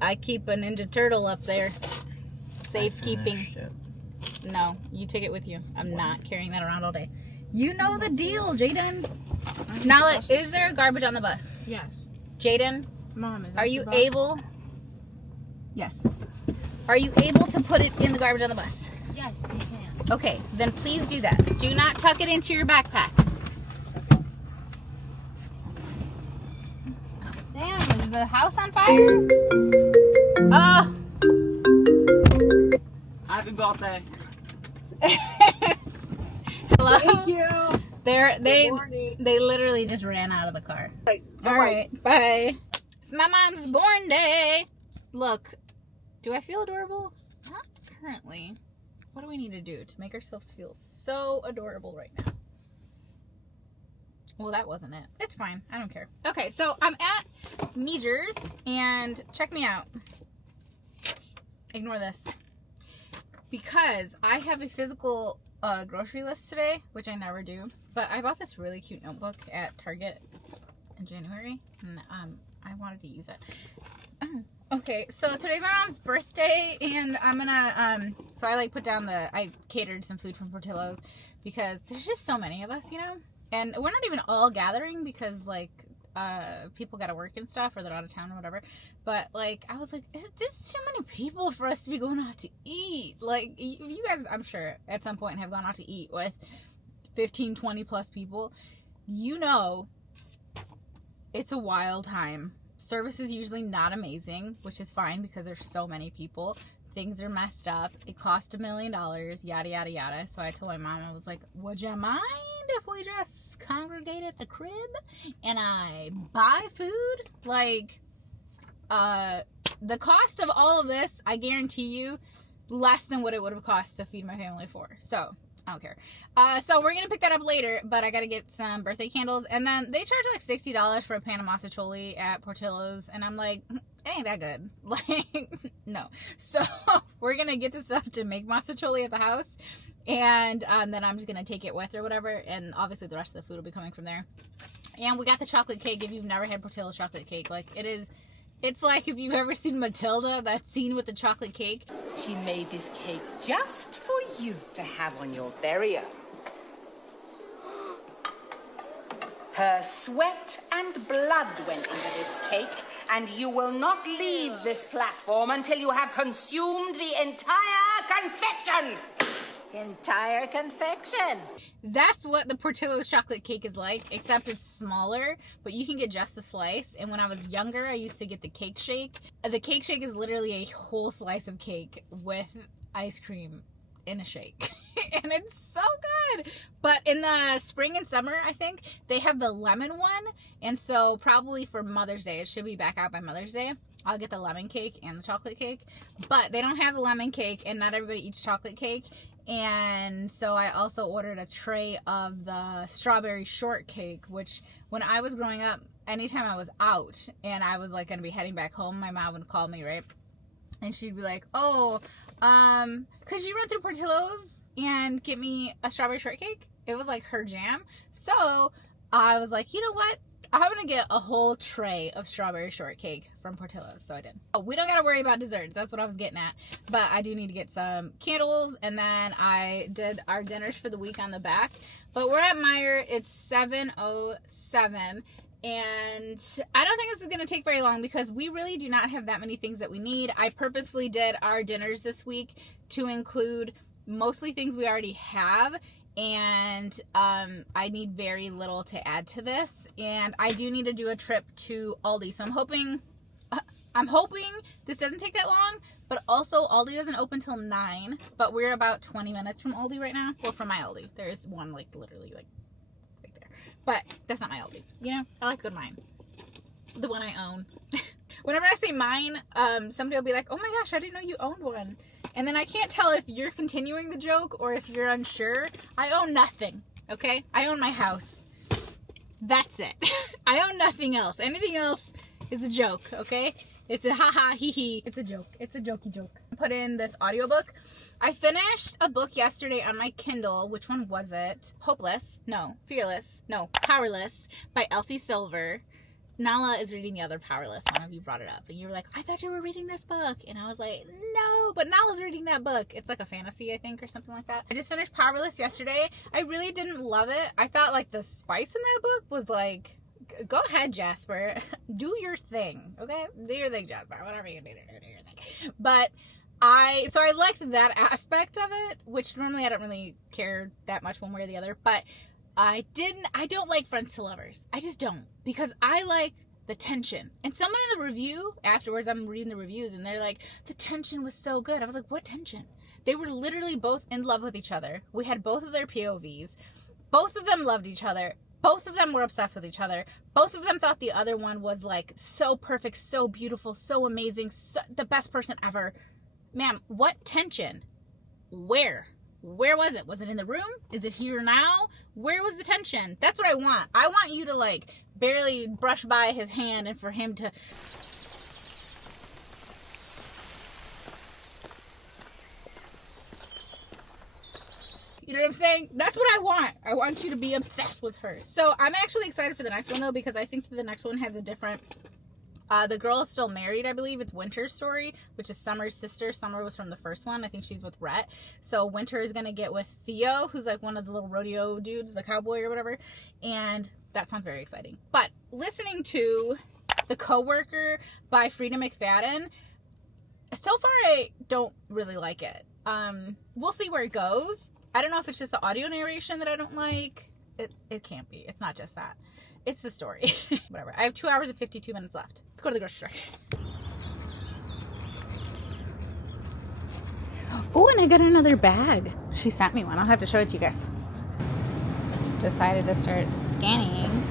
I keep a Ninja Turtle up there. Safekeeping. No, you take it with you. I'm not carrying that around all day. You know the deal, Jaden. Now, is there garbage on the bus? Yes. Jaden, Mom, are you able? Yes. Are you able to put it in the garbage on the bus? Yes, you can. Okay, then please do that. Do not tuck it into your backpack. Damn, is the house on fire? Oh. Happy birthday. Hello? Thank you. They literally just ran out of the car. All right, bye. It's my mom's born day. Look, do I feel adorable? Not currently. What do we need to do to make ourselves feel so adorable right now? Well, that wasn't it. It's fine. I don't care. Okay, so I'm at Meejers, and check me out. Ignore this. Because I have a physical grocery list today, which I never do. But I bought this really cute notebook at Target in January, and I wanted to use it. Okay, so today's my mom's birthday, and I'm gonna, so I like put down I catered some food from Portillo's, because there's just so many of us, you know? And we're not even all gathering, because, like, people gotta work and stuff, or they're out of town or whatever. But, like, I was like, there's too many people for us to be going out to eat. Like, you guys, I'm sure, at some point have gone out to eat with 15, 20 plus people. You know, it's a wild time. Service is usually not amazing, which is fine because there's so many people. Things are messed up. It cost $1 million, yada, yada, yada. So I told my mom, I was like, would you mind if we just congregate at the crib and I buy food? Like, the cost of all of this, I guarantee you, less than what it would have cost to feed my family for. So I don't care. So we're going to pick that up later, but I got to get some birthday candles. And then they charge like $60 for a pan of massacholi at Portillo's. And I'm like, it ain't that good. Like, no. So we're going to get the stuff to make massacholi at the house. And then I'm just going to take it with or whatever. And obviously the rest of the food will be coming from there. And we got the chocolate cake. If you've never had Portillo's chocolate cake, like it's like if you've ever seen Matilda, that scene with the chocolate cake. She made this cake just for you to have on your very own. Her sweat and blood went into this cake, and you will not leave this platform until you have consumed the entire confection. Entire confection. That's what the Portillo's chocolate cake is like, except it's smaller, but you can get just a slice. And when I was younger, I used to get the cake shake. The cake shake is literally a whole slice of cake with ice cream in a shake. And it's so good. But in the spring and summer, I think, they have the lemon one. And so probably for Mother's Day, it should be back out by Mother's Day, I'll get the lemon cake and the chocolate cake. But they don't have the lemon cake, and not everybody eats chocolate cake. And so I also ordered a tray of the strawberry shortcake, which when I was growing up, anytime I was out and I was like going to be heading back home, my mom would call me, right? And she'd be like, oh, could you run through Portillo's and get me a strawberry shortcake? It was like her jam. So I was like, you know what? I'm going to get a whole tray of strawberry shortcake from Portillo's. So I did. Oh, we don't got to worry about desserts. That's what I was getting at. But I do need to get some candles. And then I did our dinners for the week on the back. But we're at Meijer. It's 7:07. And I don't think this is going to take very long because we really do not have that many things that we need. I purposefully did our dinners this week to include mostly things we already have. And I need very little to add to this, and I do need to do a trip to Aldi, so I'm hoping this doesn't take that long. But also Aldi doesn't open till 9, but we're about 20 minutes from Aldi right now. Well, from my Aldi, there's one like literally like right there, but that's not my Aldi. You know, I like to go to mine, the one I own. Whenever I say mine, somebody will be like, oh my gosh, I didn't know you owned one. And then I can't tell if you're continuing the joke or if you're unsure. I own nothing, okay? I own my house. That's it. I own nothing else. Anything else is a joke, okay? It's a ha-ha, hee-hee. It's a joke. It's a jokey joke. Put in this audiobook. I finished a book yesterday on my Kindle. Which one was it? Hopeless. No. Fearless. No. Powerless by Elsie Silver. Nala is reading The Other Powerless. One of you brought it up, and you were like, I thought you were reading this book. And I was like, no, but Nala's reading that book. It's like a fantasy, I think, or something like that. I just finished Powerless yesterday. I really didn't love it. I thought like the spice in that book was like, go ahead, Jasper. Do your thing, okay? Do your thing, Jasper. Whatever you do your thing. But I liked that aspect of it, which normally I don't really care that much one way or the other. But I don't like Friends to Lovers. I just don't. Because I like the tension. And someone in the review, afterwards, I'm reading the reviews, and they're like, the tension was so good. I was like, what tension? They were literally both in love with each other. We had both of their POVs. Both of them loved each other. Both of them were obsessed with each other. Both of them thought the other one was like so perfect, so beautiful, so amazing, the best person ever. Ma'am, what tension? Where? Where was it? Was it in the room? Is it here now? Where was the tension? That's what I want. I want you to like barely brush by his hand and for him to... You know what I'm saying? That's what I want. I want you to be obsessed with her. So I'm actually excited for the next one though, because I think the next one has a different... the girl is still married, I believe. It's Winter's story, which is Summer's sister. Summer was from the first one. I think she's with Rhett. So Winter is going to get with Theo, who's like one of the little rodeo dudes, the cowboy or whatever. And that sounds very exciting. But listening to The Coworker by Frida McFadden, so far I don't really like it. We'll see where it goes. I don't know if it's just the audio narration that I don't like. It can't be. It's not just that. It's the story. Whatever. I have 2 hours and 52 minutes left. Let's go to the grocery store. Oh, and I got another bag. She sent me one. I'll have to show it to you guys. Decided to start scanning.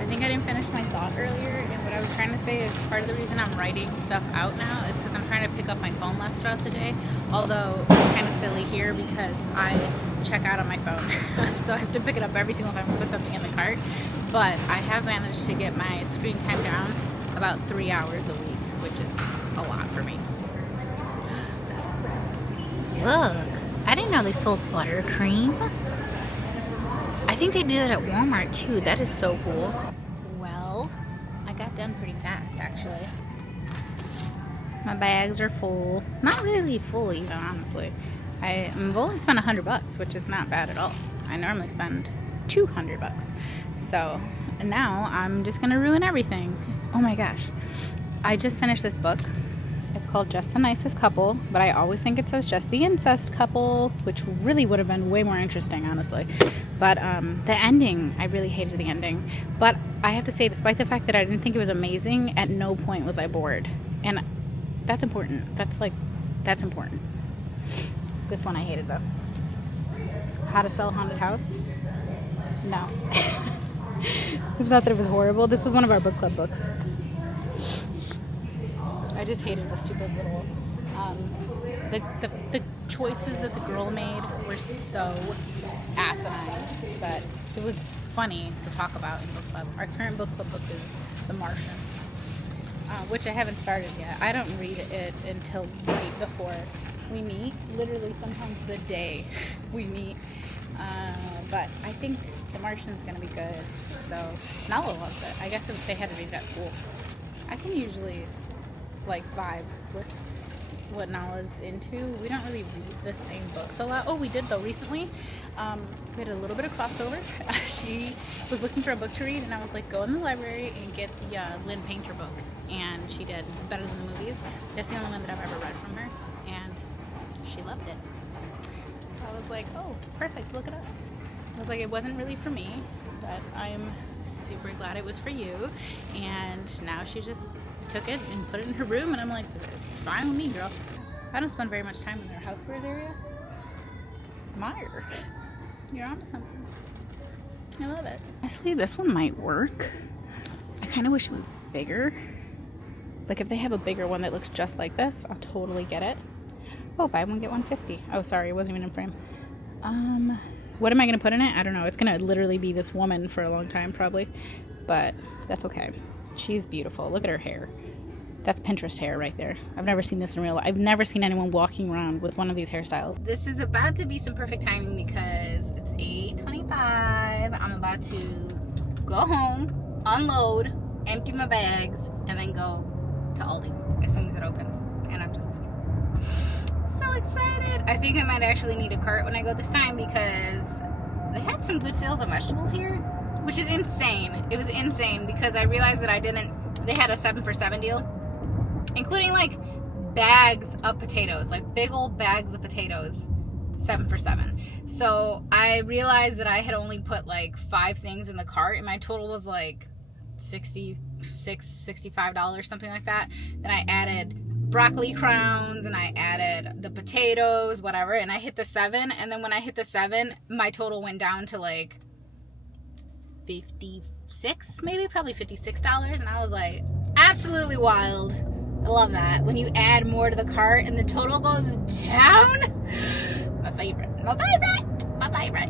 I think I didn't finish my thought earlier, and what I was trying to say is part of the reason I'm writing stuff out now is because I'm trying to pick up my phone less throughout the day. Although it's kind of silly here because I check out on my phone. So I have to pick it up every single time I put something in the cart. But I have managed to get my screen time down about 3 hours a week, which is a lot for me. Look, I didn't know they sold buttercream. I think they do that at Walmart too. That is so cool. Well, I got done pretty fast actually. My bags are full. Not really full even, honestly. I've only spent $100, which is not bad at all. I normally spend $200. So now I'm just gonna ruin everything. Oh my gosh. I just finished this book. It's called Just the Nicest Couple, but I always think it says Just the Incest Couple, which really would have been way more interesting, honestly. But the ending, I really hated the ending. But I have to say, despite the fact that I didn't think it was amazing, at no point was I bored. And that's important. That's important. This one I hated though. How to Sell a Haunted House? No. It's not that it was horrible. This was one of our book club books. I just hated the stupid little, the choices that the girl made were so asinine, but it was funny to talk about in book club. Our current book club book is The Martian, which I haven't started yet. I don't read it until right before we meet, literally sometimes the day we meet, but I think The Martian's going to be good, so Nala loves it. I guess if they had to read it at school. I can usually like vibe with what Nala's into. We don't really read the same books a lot. Oh, we did though recently. We had a little bit of crossover. She was looking for a book to read, and I was like, go in the library and get the Lynn Painter book. And she did. Better Than the Movies. That's the only one that I've ever read from her, and she loved it. So I was like, oh, perfect, look it up. I was like, it wasn't really for me, but I'm super glad it was for you. And now she just took it and put it in her room, and I'm like, it's fine with me, girl. I don't spend very much time in their housewares area. Admire. You're onto something. I love it. Actually, this one might work. I kind of wish it was bigger. Like if they have a bigger one that looks just like this, I'll totally get it. Oh, buy one get one 50. Oh, sorry, it wasn't even in frame. What am I gonna put in it? I don't know. It's gonna literally be this woman for a long time probably, but that's okay. She's beautiful. Look at her hair. That's Pinterest hair right there. I've never seen this in real life. I've never seen anyone walking around with one of these hairstyles. This is about to be some perfect timing because it's 8:25. I'm about to go home, unload, empty my bags, and then go to Aldi as soon as it opens. And I'm just so excited. I think I might actually need a cart when I go this time because they had some good sales on vegetables here, which is insane. It was insane because I realized that they had a 7 for 7 deal, including like bags of potatoes, like big old bags of potatoes, 7 for 7. So I realized that I had only put like 5 things in the cart, and my total was like $65, something like that. Then I added broccoli crowns, and I added the potatoes, whatever, and I hit the 7. And then when I hit the 7, my total went down to like 56, maybe, probably $56. And I was like, absolutely wild. I love that. When you add more to the cart and the total goes down. My favorite.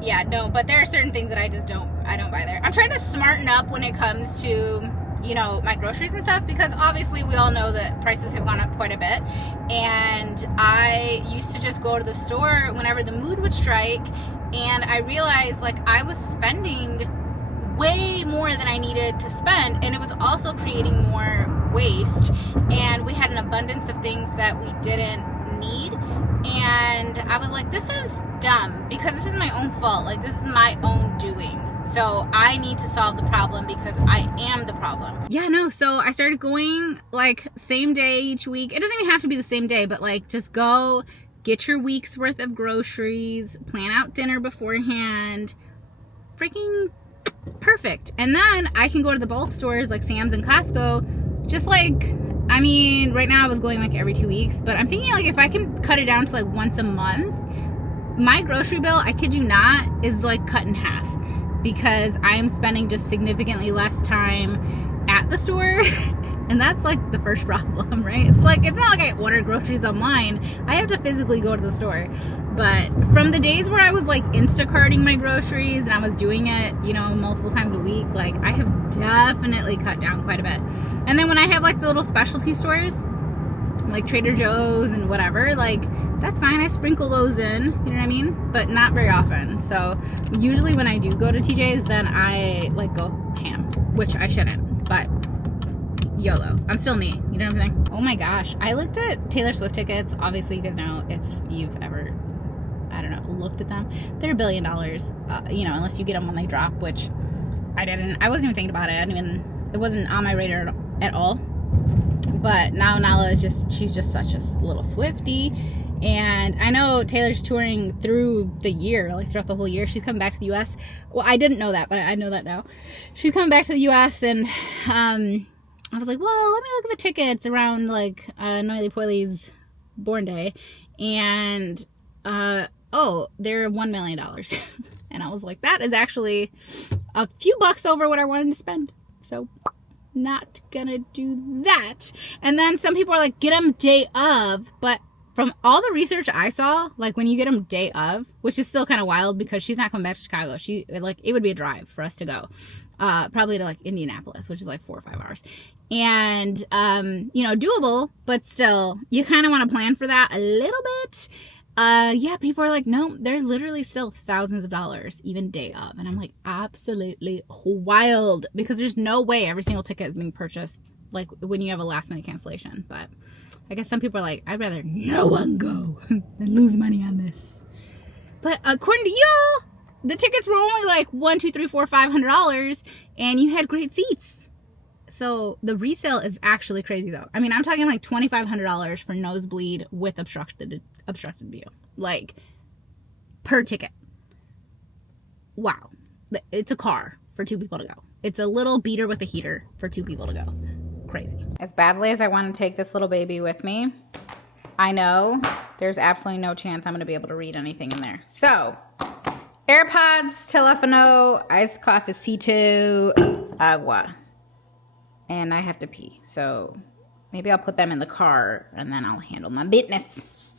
Yeah, no, but there are certain things that I don't buy there. I'm trying to smarten up when it comes to, you know, my groceries and stuff, because obviously we all know that prices have gone up quite a bit. And I used to just go to the store whenever the mood would strike, and I realized like I was spending way more than I needed to spend, and it was also creating more waste, and we had an abundance of things that we didn't need. And I was like, this is dumb, because this is my own fault. Like, this is my own doing. So I need to solve the problem because I am the problem. Yeah, no, so I started going like same day each week. It doesn't even have to be the same day, but like just go get your week's worth of groceries, plan out dinner beforehand. Freaking perfect. And then I can go to the bulk stores like Sam's and Costco, just like, I mean, right now I was going like every 2 weeks, but I'm thinking like if I can cut it down to like once a month, my grocery bill, I kid you not, is like cut in half, because I'm spending just significantly less time at the store. And that's like the first problem, right? It's like, it's not like I order groceries online. I have to physically go to the store. But from the days where I was like Instacarting my groceries and I was doing it, you know, multiple times a week, like I have definitely cut down quite a bit. And then when I have like the little specialty stores, like Trader Joe's and whatever, like that's fine. I sprinkle those in, you know what I mean? But not very often. So usually when I do go to TJ's, then I like go ham, which I shouldn't, but YOLO. I'm still me. You know what I'm saying? Oh my gosh. I looked at Taylor Swift tickets. Obviously, you guys know, if you've ever, I don't know, looked at them. They're $1 billion, you know, unless you get them when they drop, which I didn't. I wasn't even thinking about it. It wasn't on my radar at all. But now Nala is she's just such a little Swiftie. And I know Taylor's touring through the year, like throughout the whole year. She's coming back to the U.S. Well, I didn't know that, but I know that now. She's coming back to the U.S. and, I was like, well, let me look at the tickets around like Noily Poily's born day, and oh, they're $1 million. And I was like, that is actually a few bucks over what I wanted to spend. So not gonna do that. And then some people are like, get them day of, but from all the research I saw, like when you get them day of, which is still kind of wild because she's not coming back to Chicago. It would be a drive for us to go. Probably to like Indianapolis, which is like 4 or 5 hours. And, you know, doable, but still, you kind of want to plan for that a little bit. Yeah, people are like, no, they're literally still thousands of dollars, even day of. And I'm like, absolutely wild, because there's no way every single ticket is being purchased, like when you have a last minute cancellation. But I guess some people are like, I'd rather no one go than lose money on this. But according to y'all, the tickets were only like $100, $200, $300, $400, $500, and you had great seats. So the resale is actually crazy though. I mean, I'm talking like $2,500 for nosebleed with obstructed view, like per ticket. Wow. It's a car for 2 people to go. It's a little beater with a heater for 2 people to go. Crazy. As badly as I want to take this little baby with me, I know there's absolutely no chance I'm going to be able to read anything in there. So AirPods, Telefono, iced coffee, C2, agua. And I have to pee, so maybe I'll put them in the car and then I'll handle my business.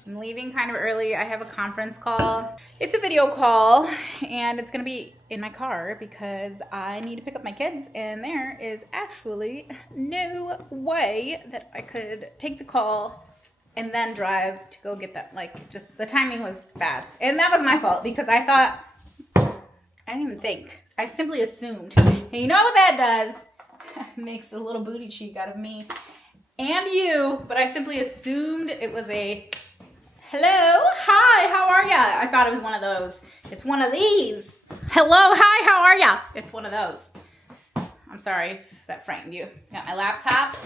I'm leaving kind of early. I have a conference call. It's a video call, and it's gonna be in my car because I need to pick up my kids, and there is actually no way that I could take the call and then drive to go get them. Like, just the timing was bad. And that was my fault because I thought, I didn't even think. I simply assumed. And you know what that does? makes a little booty cheek out of me and you, but I simply assumed it was a hello, hi, how are ya? I thought it was one of those. It's one of these. Hello, hi, how are ya? It's one of those. I'm sorry if that frightened you. Got my laptop.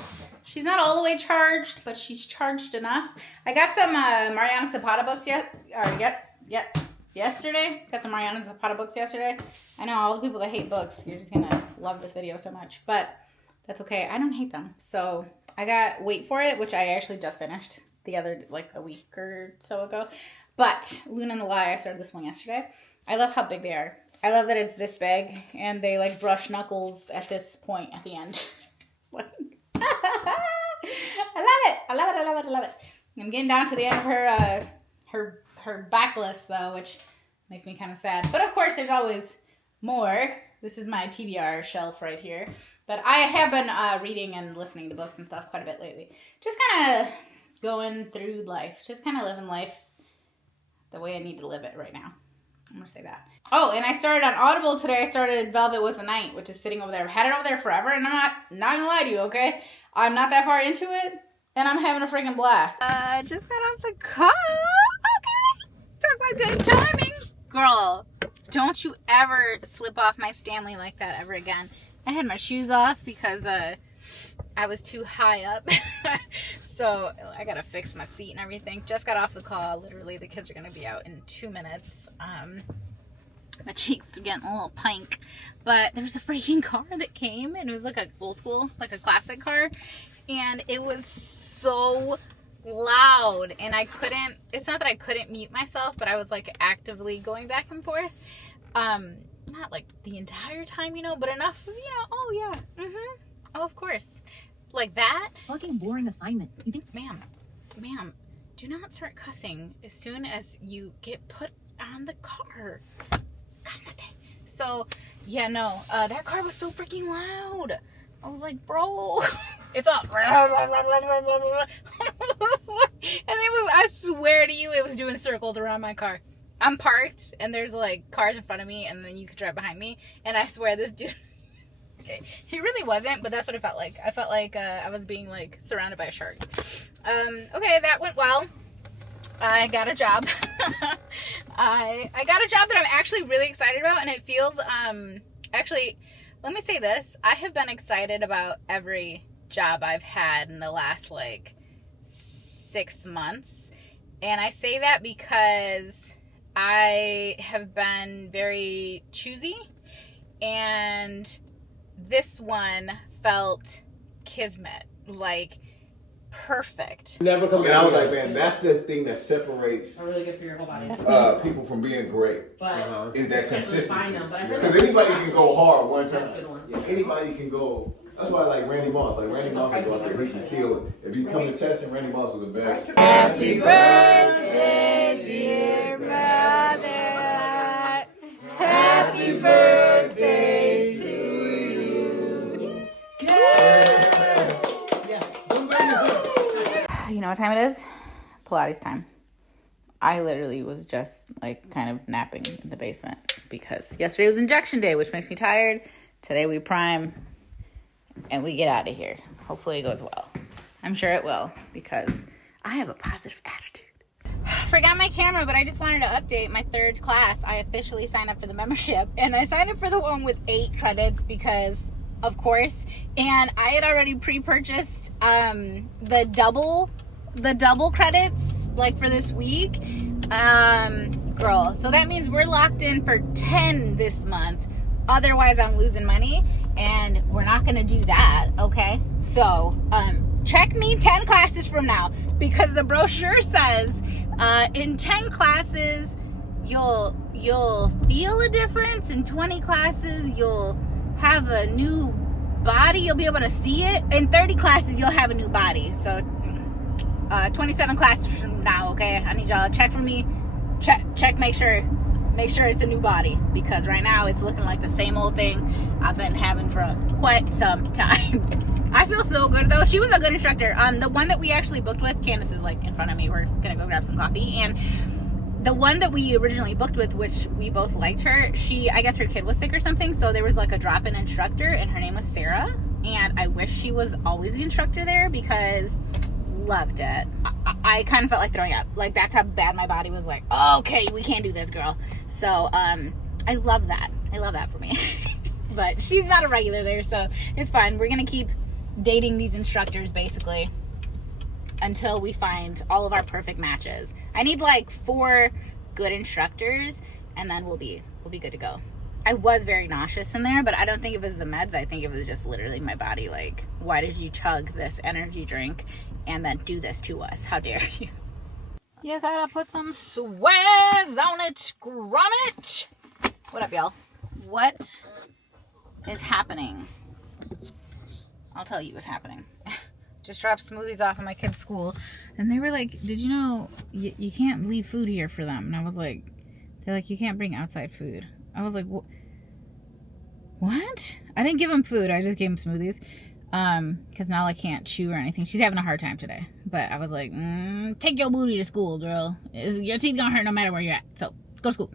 She's not all the way charged, but she's charged enough. I got some Mariana Zapata books yesterday. Got some Mariana Zapata books yesterday. I know all the people that hate books, you're just gonna love this video so much, but that's okay. I don't hate them. So I got Wait For It, which I actually just finished the other, like a week or so ago. But Luna and the Lie, I started this one yesterday. I love how big they are. I love that it's this big and they like brush knuckles at this point at the end. I love it. I'm getting down to the end of her backlist though, which makes me kind of sad. But of course, there's always more. This is my TBR shelf right here. But I have been reading and listening to books and stuff quite a bit lately. Just kind of going through life. Just kind of living life the way I need to live it right now. I'm going to say that. Oh, and I started on Audible today. I started Velvet Was the Night, which is sitting over there. I've had it over there forever, and I'm not going to lie to you, okay? I'm not that far into it, and I'm having a freaking blast. Just got off the car. Okay. Talk about good timing. Girl, don't you ever slip off my Stanley like that ever again. I had my shoes off because I was too high up. So I gotta fix my seat and everything. Just got off the call. Literally, the kids are gonna be out in 2 minutes. My cheeks are getting a little pink. But there was a freaking car that came, and it was like a old school, like a classic car. And it was so loud, and I couldn't, it's not that I couldn't mute myself, but I was like actively going back and forth. Not like the entire time, you know, but enough, you know, oh yeah, oh of course. Like that. Fucking boring assignment. You think? Ma'am, do not start cussing as soon as you get put on the car. So, yeah, no, that car was so freaking loud. I was like, bro, it's up. And it was, I swear to you, it was doing circles around my car. I'm parked, and there's like cars in front of me, and then you could drive behind me, and I swear this dude, okay, he really wasn't, but that's what it felt like. I felt like I was being like surrounded by a shark. Okay, that went well. I got a job. I got a job that I'm actually really excited about, and it feels, actually, let me say this. I have been excited about every job I've had in the last like 6 months, and I say that because I have been very choosy, and this one felt kismet, like perfect. Never come. And I was like, man, that's the thing that separates Really good for your whole body. people from being great. But is that consistency? Because Because anybody can go hard one time. That's a good one. Yeah, anybody can go. That's why I like Randy Moss. Like Randy Moss is out there, he can kill it. If you come to testing, Randy Moss was the best. Happy birthday, dear brother. Happy birthday to you. You know what time it is? Pilates time. I literally was just like kind of napping in the basement because yesterday was injection day, which makes me tired. Today we prime and we get out of here. Hopefully it goes well. I'm sure it will because I have a positive attitude. Forgot my camera, but I just wanted to update my 3rd class. I officially signed up for the membership, and I signed up for the one with 8 credits because, of course, and I had already pre-purchased the double credits like for this week. Girl, so that means we're locked in for 10 this month. Otherwise, I'm losing money, and we're not gonna do that, okay? So, check me 10 classes from now, because the brochure says in 10 classes you'll feel a difference. In 20 classes you'll have a new body, you'll be able to see it. In 30 classes you'll have a new body. So 27 classes from now, okay? I need y'all to check for me. Check, make sure it's a new body, because right now it's looking like the same old thing I've been having for quite some time. I feel so good though. She was a good instructor. The one that we actually booked with, Candace is like in front of me. We're gonna go grab some coffee. And the one that we originally booked with, which we both liked her, I guess her kid was sick or something. So there was like a drop-in instructor, and her name was Sarah. and I wish she was always the instructor there because loved it. I kind of felt like throwing up. Like, that's how bad my body was like, oh, okay, we can't do this, girl. So I love that. I love that for me. But she's not a regular there, so it's fine. We're gonna keep dating these instructors basically until we find all of our perfect matches. I need like 4 good instructors, and then we'll be good to go. I was very nauseous in there, but I don't think it was the meds. I think it was just literally my body like, why did you chug this energy drink and then do this to us? How dare you? You gotta put some swaz on it, grommet. What up, y'all? What is happening? I'll tell you what's happening. Just dropped smoothies off at my kids' school, and they were like, did you know you can't leave food here for them? And I was like, they're like, you can't bring outside food. I was like, what? I didn't give them food. I just gave them smoothies. Because now I can't chew or anything. She's having a hard time today. But I was like, take your booty to school, girl. Your teeth gonna hurt no matter where you're at. So, go to school.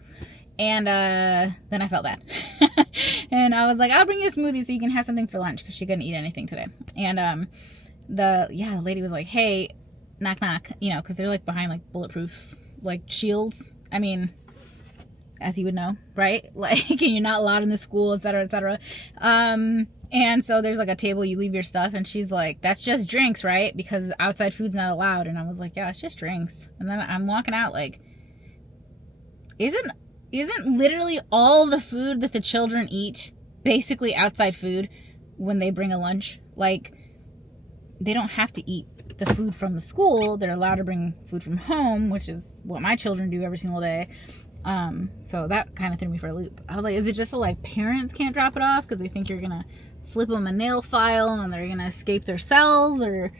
And then I felt bad. And I was like, I'll bring you a smoothie so you can have something for lunch. Because she couldn't eat anything today. And the lady was like, hey, knock, knock. You know, because they're like behind like bulletproof like shields. I mean, as you would know, right? Like, and you're not allowed in the school, etc., etc. And so there's like a table, you leave your stuff, and she's like, that's just drinks, right? Because outside food's not allowed. And I was like, yeah, it's just drinks. And then I'm walking out like, isn't literally all the food that the children eat basically outside food when they bring a lunch? Like, they don't have to eat the food from the school. They're allowed to bring food from home, which is what my children do every single day. So that kind of threw me for a loop. I was like, is it just so like parents can't drop it off because they think you're gonna slip them a nail file and they're gonna escape their cells, or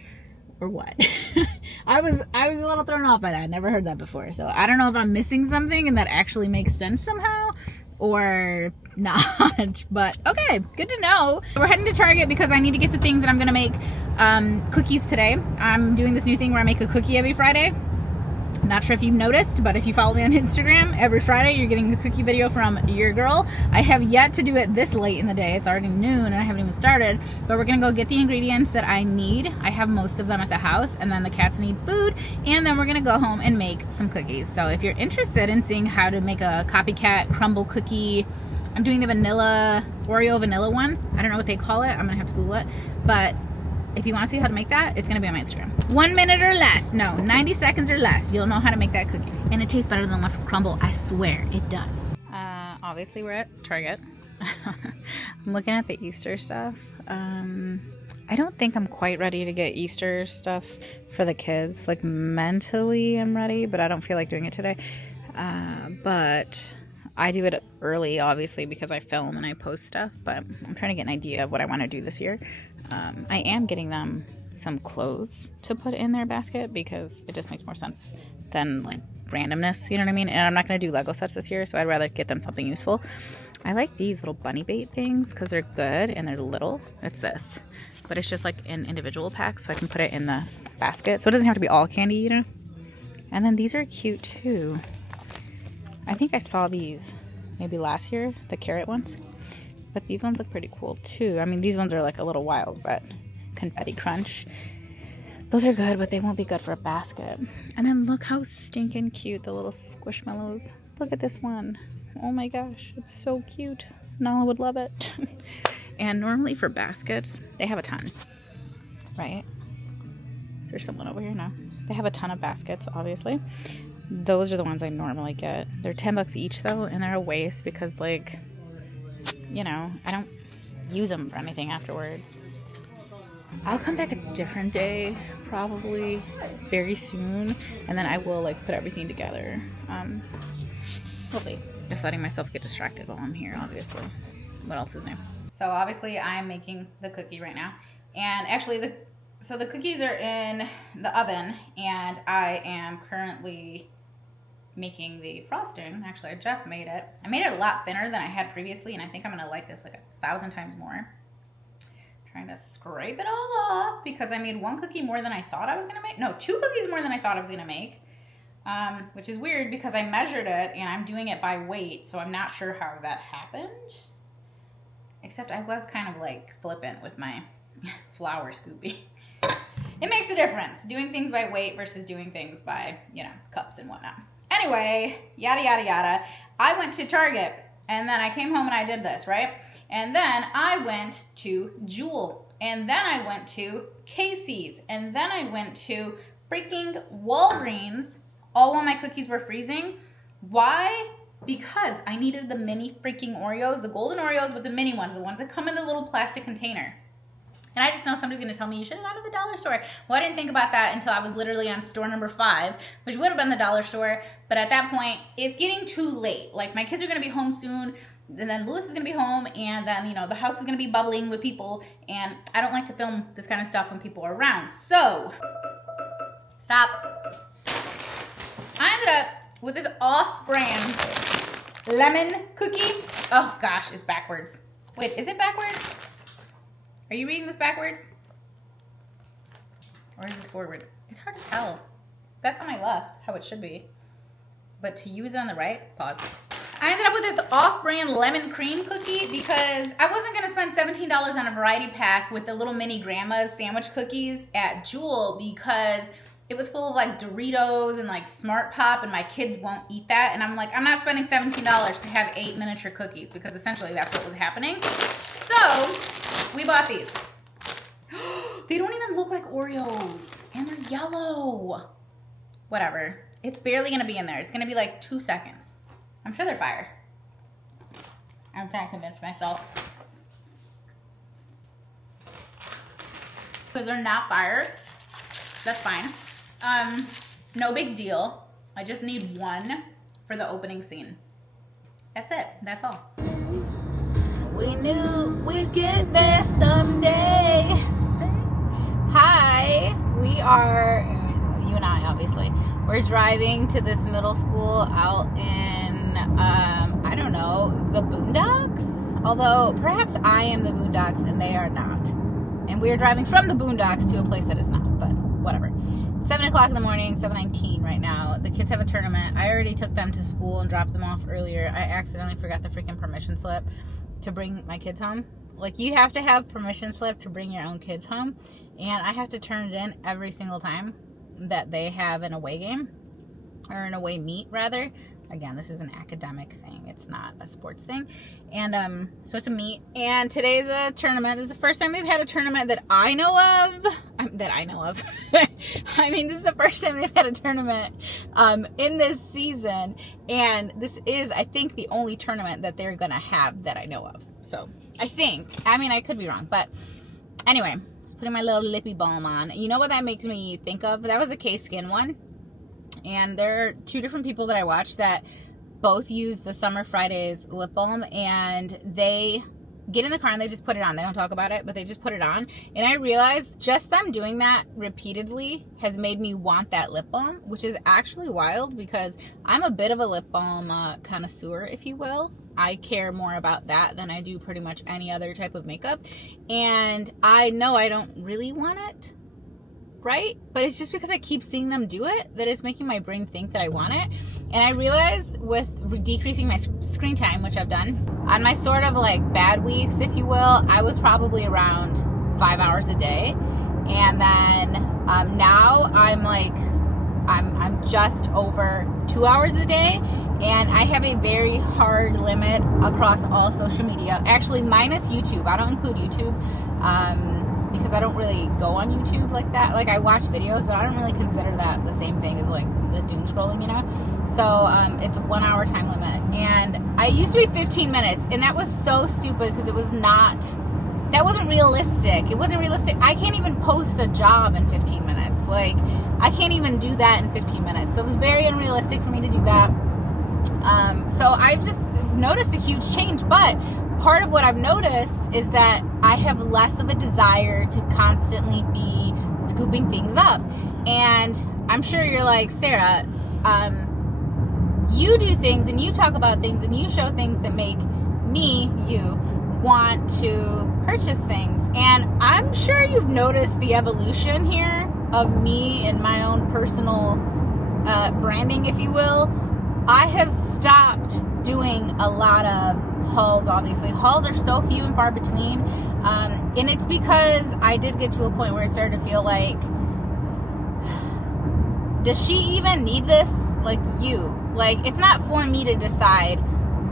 what? I was a little thrown off by that. I'd never heard that before. So I don't know if I'm missing something and that actually makes sense somehow or not. But okay, good to know. We're heading to Target because I need to get the things that I'm gonna make cookies today. I'm doing this new thing where I make a cookie every Friday. Not sure if you've noticed, but if you follow me on Instagram, every Friday you're getting a cookie video from your girl. I have yet to do it this late in the day. It's already noon and I haven't even started, but we're gonna go get the ingredients that I need. I have most of them at the house, and then the cats need food, and then we're gonna go home and make some cookies. So if you're interested in seeing how to make a copycat crumble cookie, I'm doing the Oreo vanilla one. I don't know what they call it. I'm gonna have to Google it, but if you want to see how to make that, it's going to be on my Instagram. 1 minute or less. No, 90 seconds or less. You'll know how to make that cookie. And it tastes better than one from Crumble. I swear, it does. Obviously, we're at Target. I'm looking at the Easter stuff. I don't think I'm quite ready to get Easter stuff for the kids. Like, mentally, I'm ready, but I don't feel like doing it today. But I do it early, obviously, because I film and I post stuff. But I'm trying to get an idea of what I want to do this year. I am getting them some clothes to put in their basket because it just makes more sense than like randomness, you know what I mean? And I'm not going to do Lego sets this year, so I'd rather get them something useful. I like these little bunny bait things because they're good and they're little. It's this, but it's just like an individual pack, so I can put it in the basket, so it doesn't have to be all candy, you know? And then these are cute too. I think I saw these maybe last year, the carrot ones. But these ones look pretty cool too. I mean, these ones are like a little wild, but confetti crunch. Those are good, but they won't be good for a basket. And then look how stinking cute the little squishmallows. Look at this one. Oh my gosh, it's so cute. Nala would love it. And normally for baskets, they have a ton, right? Is there someone over here? No. They have a ton of baskets, obviously. Those are the ones I normally get. They're $10 each though, and they're a waste because like, you know, I don't use them for anything afterwards. I'll come back a different day, probably very soon, and then I will like put everything together. We'll see. Just letting myself get distracted while I'm here, obviously. What else is new? So obviously I'm making the cookie right now, and actually the cookies are in the oven, and I am currently making the frosting. Actually, I just made it. I made it a lot thinner than I had previously, and I think I'm gonna like this like 1,000 times more. Trying to scrape it all off because I made one cookie more than I thought I was gonna make. No, 2 cookies more than I thought I was gonna make, which is weird because I measured it and I'm doing it by weight, so I'm not sure how that happened. Except I was kind of like flippant with my Flour scooping. It makes a difference. Doing things by weight versus doing things by, you know, cups and whatnot. Anyway, yada, yada, yada. I went to Target and then I came home and I did this, right? And then I went to Jewel and then I went to Casey's and then I went to freaking Walgreens all while my cookies were freezing. Why? Because I needed the mini freaking Oreos, the golden Oreos with the mini ones, the ones that come in the little plastic container. And I just know somebody's going to tell me you should have gone to the dollar store. Well, I didn't think about that until I was literally on store number 5, which would have been the dollar store. But at that point, it's getting too late. Like, my kids are going to be home soon, and then Lewis is going to be home, and then, you know, the house is going to be bubbling with people, and I don't like to film this kind of stuff when people are around. So, stop. I ended up with this off-brand lemon cookie. Oh, gosh, it's backwards. Wait, is it backwards? Are you reading this backwards? Or is this forward? It's hard to tell. That's on my left, how it should be. But to use it on the right, pause. I ended up with this off-brand lemon cream cookie because I wasn't going to spend $17 on a variety pack with the little mini grandma's sandwich cookies at Jewel because it was full of like Doritos and like Smart Pop and my kids won't eat that. And I'm like, I'm not spending $17 to have 8 miniature cookies because essentially that's what was happening. So we bought these. They don't even look like Oreos and they're yellow. Whatever. It's barely going to be in there. It's going to be like 2 seconds. I'm sure they're fire. I'm trying to convince myself. Because they're not fire. That's fine. No big deal. I just need one for the opening scene. That's it. That's all. We knew we'd get there someday. Hi. We are, you and I obviously, we're driving to this middle school out in, I don't know, the Boondocks? Although perhaps I am the Boondocks and they are not. And we are driving from the Boondocks to a place that is not, but whatever. 7 o'clock in the morning, 7:19 right now. The kids have a tournament. I already took them to school and dropped them off earlier. I accidentally forgot the freaking permission slip to bring my kids home. Like, you have to have permission slip to bring your own kids home. And I have to turn it in every single time that they have an away game. Or an away meet, rather. Again, this is an academic thing. It's not a sports thing. And so it's a meet. And today's a tournament. This is the first time they've had a tournament that I know of. I mean, this is the first time they've had a tournament in this season. And this is, I think, the only tournament that they're going to have that I know of. So, I think. I mean, I could be wrong. But anyway, just putting my little lippy balm on. You know what that makes me think of? That was a K-Skin one. And there are 2 different people that I watch that both use the Summer Fridays lip balm, and they get in the car and they just put it on. They don't talk about it, but they just put it on. And I realized just them doing that repeatedly has made me want that lip balm, which is actually wild because I'm a bit of a lip balm connoisseur, if you will. I care more about that than I do pretty much any other type of makeup. And I know I don't really want it. Right? But it's just because I keep seeing them do it that it's making my brain think that I want it. And I realized with decreasing my screen time, which I've done, on my sort of like bad weeks, if you will, I was probably around 5 hours a day. And then now I'm like, I'm just over 2 hours a day. And I have a very hard limit across all social media. Actually, minus YouTube. I don't include YouTube. Because I don't really go on YouTube like that. Like, I watch videos, but I don't really consider that the same thing as, like, the doom scrolling, you know? So, it's a 1 hour time limit. And I used to be 15 minutes, and that was so stupid because it was not, that wasn't realistic. It wasn't realistic. I can't even post a job in 15 minutes. Like, I can't even do that in 15 minutes. So, it was very unrealistic for me to do that. So, I've just noticed a huge change, but part of what I've noticed is that I have less of a desire to constantly be scooping things up. And I'm sure you're like, Sarah, you do things and you talk about things and you show things that make you want to purchase things. And I'm sure you've noticed the evolution here of me and my own personal branding, if you will. I have stopped doing a lot of hauls, obviously. Hauls are so few and far between. And it's because I did get to a point where I started to feel like, does she even need this? Like, it's not for me to decide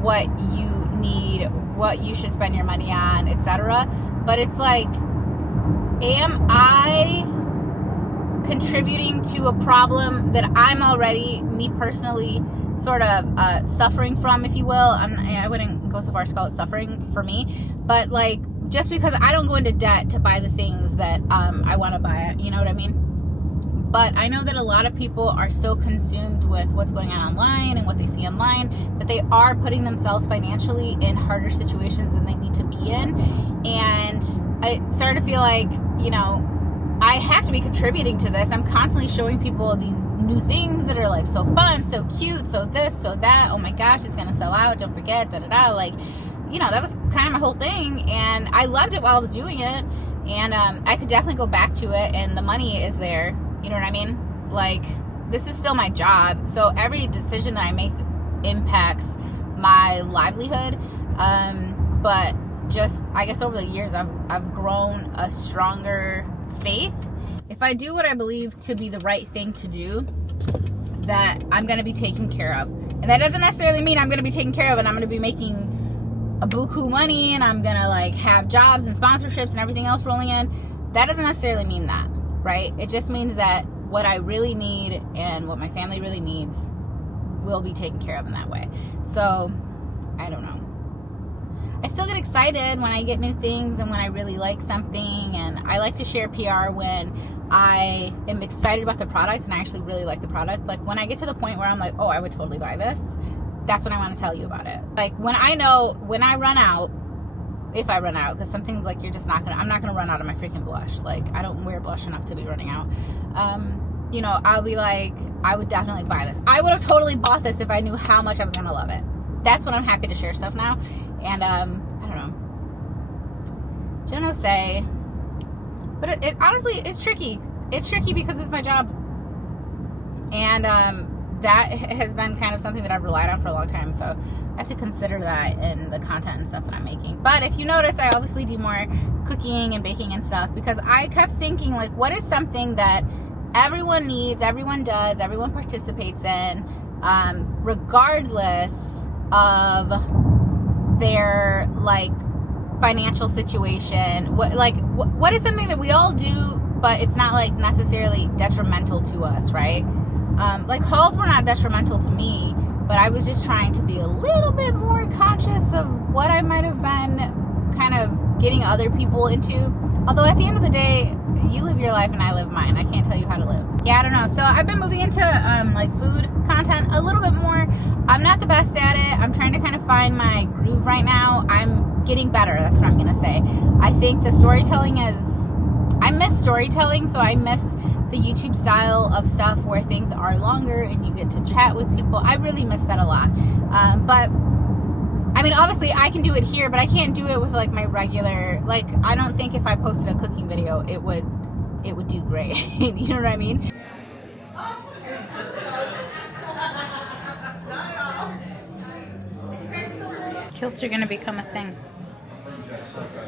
what you need, what you should spend your money on, etc. But it's like, am I contributing to a problem that I'm already, me personally, sort of suffering from, if you will? I wouldn't go so far as to call it suffering for me, but like, just because I don't go into debt to buy the things that I want to buy, you know what I mean? But I know that a lot of people are so consumed with what's going on online and what they see online that they are putting themselves financially in harder situations than they need to be in. And I started to feel like, you know, I have to be contributing to this. I'm constantly showing people these new things that are like so fun, so cute, so this, so that. Oh my gosh, it's going to sell out. Don't forget, da da da. Like, you know, that was kind of my whole thing. And I loved it while I was doing it. And I could definitely go back to it. And the money is there. You know what I mean? Like, this is still my job. So every decision that I make impacts my livelihood. But just, I guess over the years, I've grown a stronger faith. If I do what I believe to be the right thing to do, that I'm going to be taken care of. And that doesn't necessarily mean I'm going to be taken care of and I'm going to be making a buku money and I'm going to like have jobs and sponsorships and everything else rolling in. That doesn't necessarily mean that, right? It just means that what I really need and what my family really needs will be taken care of in that way. So, I don't know. I still get excited when I get new things and when I really like something, and I like to share PR when I am excited about the product and I actually really like the product. Like when I get to the point where I'm like, oh, I would totally buy this, that's when I want to tell you about it. Like when I know, when I run out, if I run out, because some things like I'm not gonna run out of my freaking blush. Like I don't wear blush enough to be running out. You know, I'll be like, I would definitely buy this. I would have totally bought this if I knew how much I was gonna love it. That's when I'm happy to share stuff now. And I don't know. Don't know say. But it honestly, it's tricky. It's tricky because it's my job. And that has been kind of something that I've relied on for a long time. So I have to consider that in the content and stuff that I'm making. But if you notice, I obviously do more cooking and baking and stuff because I kept thinking, like, what is something that everyone needs, everyone does, everyone participates in, regardless of their like financial situation. What is something that we all do, but it's not like necessarily detrimental to us, right? Like hauls were not detrimental to me, but I was just trying to be a little bit more conscious of what I might have been kind of getting other people into. Although at the end of the day, you live your life and I live mine. I can't tell you how to live. Yeah, I don't know. So I've been moving into like food content a little bit more. I'm not the best at it. I'm trying to kind of find my groove right now. I'm getting better. That's what I'm going to say. I think the storytelling I miss storytelling, so I miss the YouTube style of stuff where things are longer and you get to chat with people. I really miss that a lot. But I mean, obviously I can do it here, but I can't do it with like my regular, like, I don't think if I posted a cooking video, it would do great. You know what I mean? Kilts are gonna become a thing.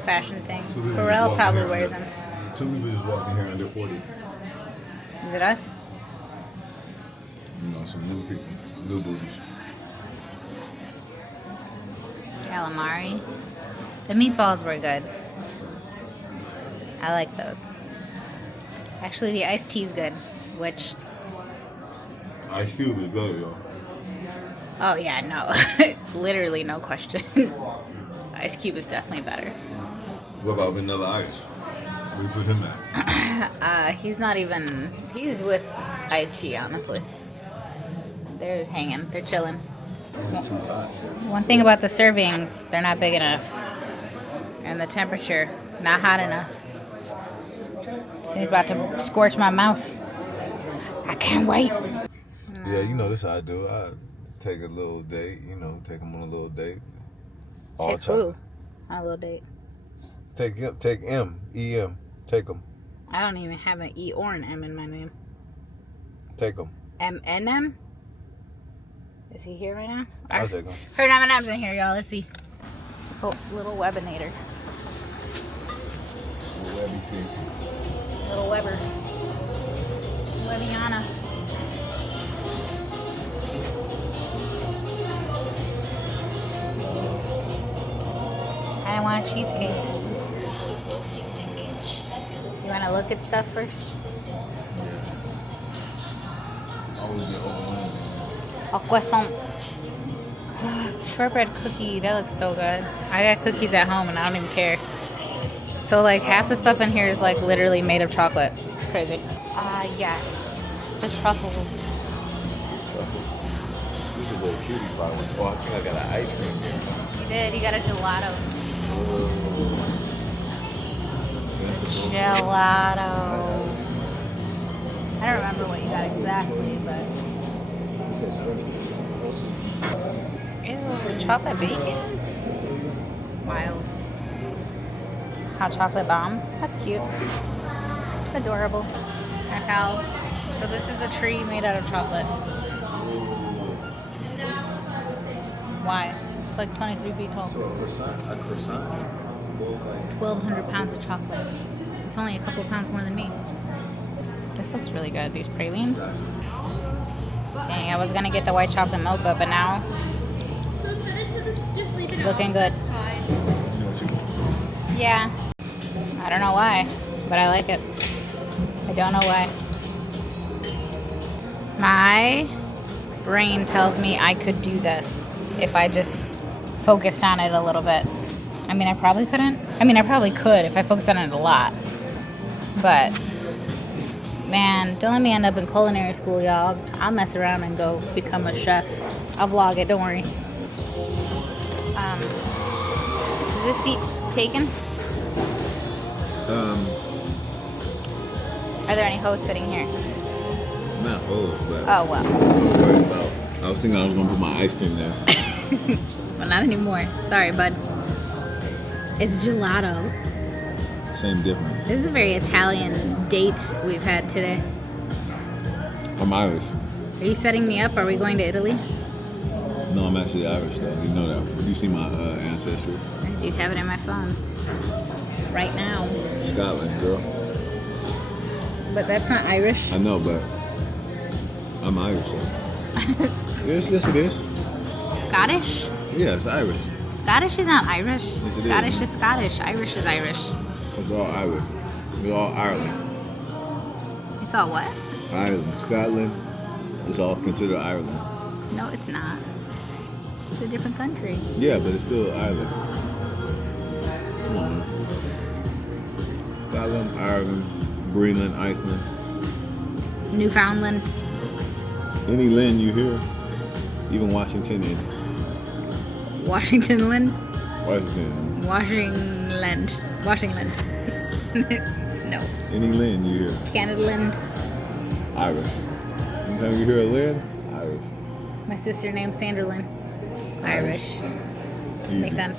Fashion thing. Pharrell probably wears them. Two people just walked in here under 40. Is it us? You know, some new people, new boobies. Calamari. The meatballs were good. I like those. Actually, the iced tea is good, which... Ice Cube is better, y'all. Oh, yeah, no. Literally no question. Ice Cube is definitely better. What about Vanilla Ice? Where you put him at? He's with iced tea, honestly. They're hanging. They're chilling. One thing about the servings, they're not big enough. And the temperature, not hot enough. Seems about to scorch my mouth. I can't wait. Yeah, you know, this is how I do it. I take a little date, you know, take them on a little date. All Take who on a little date? Take M, E-M. Take them. I don't even have an E or an M in my name. Take them. M-N-M? Is he here right now? I'll take him. Her M&M's in here, y'all. Let's see. Oh, little Webinator. Little Weber. Webiana. I don't want a cheesecake. You want to look at stuff first? Always get overwhelmed. A croissant. Shortbread cookie. That looks so good. I got cookies at home and I don't even care. So like half the stuff in here is like literally made of chocolate. It's crazy. Yes. The truffles. These are those cutie pie ones. Oh, I think I got an ice cream here. You did. You got a gelato. That's a Gelato. I don't remember what you got exactly, but. Ew, chocolate bacon? Wild. Hot chocolate bomb. That's cute. Adorable. Our pals. So this is a tree made out of chocolate. Why? It's like 23 feet tall. So a croissant? 1,200 pounds of chocolate. It's only a couple pounds more than me. This looks really good. These pralines. Dang, I was gonna get the white chocolate mocha, but now So send it to this. Just leave it looking out. good. It's fine. Yeah. I don't know why, but I like it. I don't know why. My brain tells me I could do this if I just focused on it a little bit. I mean, I probably couldn't. I mean, I probably could if I focused on it a lot. But, man, don't let me end up in culinary school, y'all. I'll mess around and go become a chef. I'll vlog it, don't worry. Is this seat taken? Are there any hoes sitting here? Not hoes, but Oh, well. don't worry about. I was thinking I was gonna put my ice cream there. Well, not anymore. Sorry, bud. It's gelato. Same difference. This is a very Italian date we've had today. I'm Irish. Are you setting me up? Are we going to Italy? No, I'm actually Irish though. You know that. You see my ancestry. I do have it in my phone. Right now. Scotland, girl. But that's not Irish. I know, but I'm Irish though. Yes, it is. Scottish? Yeah, it's Irish. Scottish is not Irish. Yes, it is. Scottish is Scottish. Irish is Irish. It's all Irish. It's all Ireland. It's all what? Ireland. Scotland is all considered Ireland. No, it's not. It's a different country. Yeah, but it's still Ireland. Come on. Scotland, Ireland, Greenland, Iceland. Newfoundland. Any land you hear, even Washingtonian. Washingtonland. Washington. Washingland. Washingland. No. Any land you hear, Canadaland. Irish. Anytime you hear a land, Irish. My sister named Sanderlin. Irish. Easy. Makes sense.